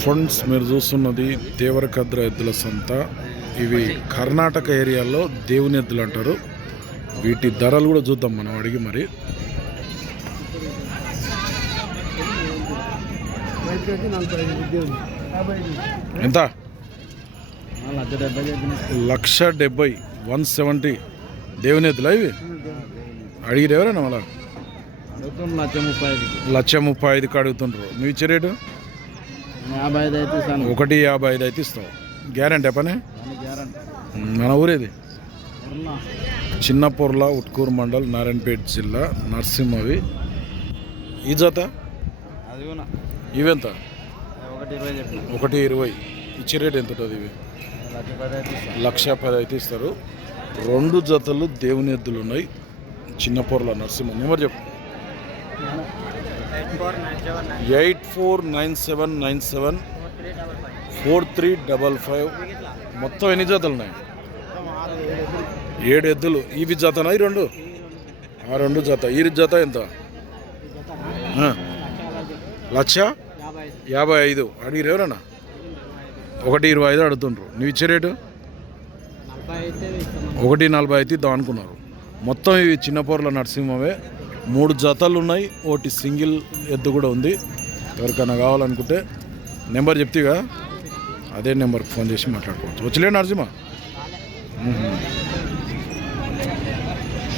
Friends మీరు చూస్తున్నది దేవరకద్ర ఎద్దుల సంత. ఇవి కర్ణాటక ఏరియాలో దేవుని ఎద్దులు అంటారు. వీటి ధరలు కూడా చూద్దాం మనం అడిగి మరి. ఎంత? లక్ష డెబ్బై వన్ సెవెంటీ. దేవుని ఎద్దులా ఇవి? అడిగిరు ఎవరైనా మళ్ళా? లక్ష ముప్పై ఐదుకి. లక్ష ముప్పై ఐదుకి అడుగుతుండ్రు. నువ్వు ఇచ్చే రేటు? యాభై ఐదు అయితే ఇస్తాను. ఒకటి యాభై ఐదు అయితే ఇస్తావు. గ్యారంటీ పనే? గ్యారంటీ. మన ఊరేది చిన్నపొర్ల ఉట్కూరు మండల్ నారాయణపేట జిల్లా నరసింహవి. ఈ జత? ఇవెంత ఒకటి ఇరవై ఇచ్చే రేట్ ఎంత ఉంటుంది ఇవి? లక్ష పది అయితే ఇస్తాను. లక్ష పది అయితే ఇస్తారు. రెండు జతలు దేవుని ఎద్దులు ఉన్నాయి. చిన్నపొర్ల నరసింహ. నెంబర్ చెప్పు. Eight four nine seven nine seven four three double five మొత్తం ఎన్ని జతలు ఉన్నాయి ఏడు ఎద్దులు. ఇవి జతనా? ఈ రెండు? ఆ రెండు జత. ఈ జత ఎంత? లక్ష? యాభై ఐదు. అడిగిరు ఎవరన్నా? ఒకటి ఇరవై ఐదు అడుగుతుండ్రు. నువ్వు ఇచ్చే రేటు? ఒకటి నలభై అయితే ఇద్దాం అనుకున్నారు. మొత్తం ఇవి చిన్నపూర్ల నరసింహమే. మూడు జతలు ఉన్నాయి. ఒకటి సింగిల్ ఎద్దు కూడా ఉంది. ఎవరికైనా కావాలనుకుంటే నెంబర్ చెప్తేగా. అదే నెంబర్కి ఫోన్ చేసి మాట్లాడుకోవచ్చు. వచ్చలే నరసింహ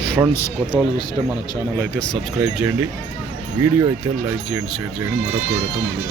ఫ్రెండ్స్ కొత్త వాళ్ళు చూస్తే మన ఛానల్ అయితే సబ్స్క్రైబ్ చేయండి. వీడియో అయితే లైక్ చేయండి షేర్ చేయండి. మరొక వీడియోతో మళ్ళీ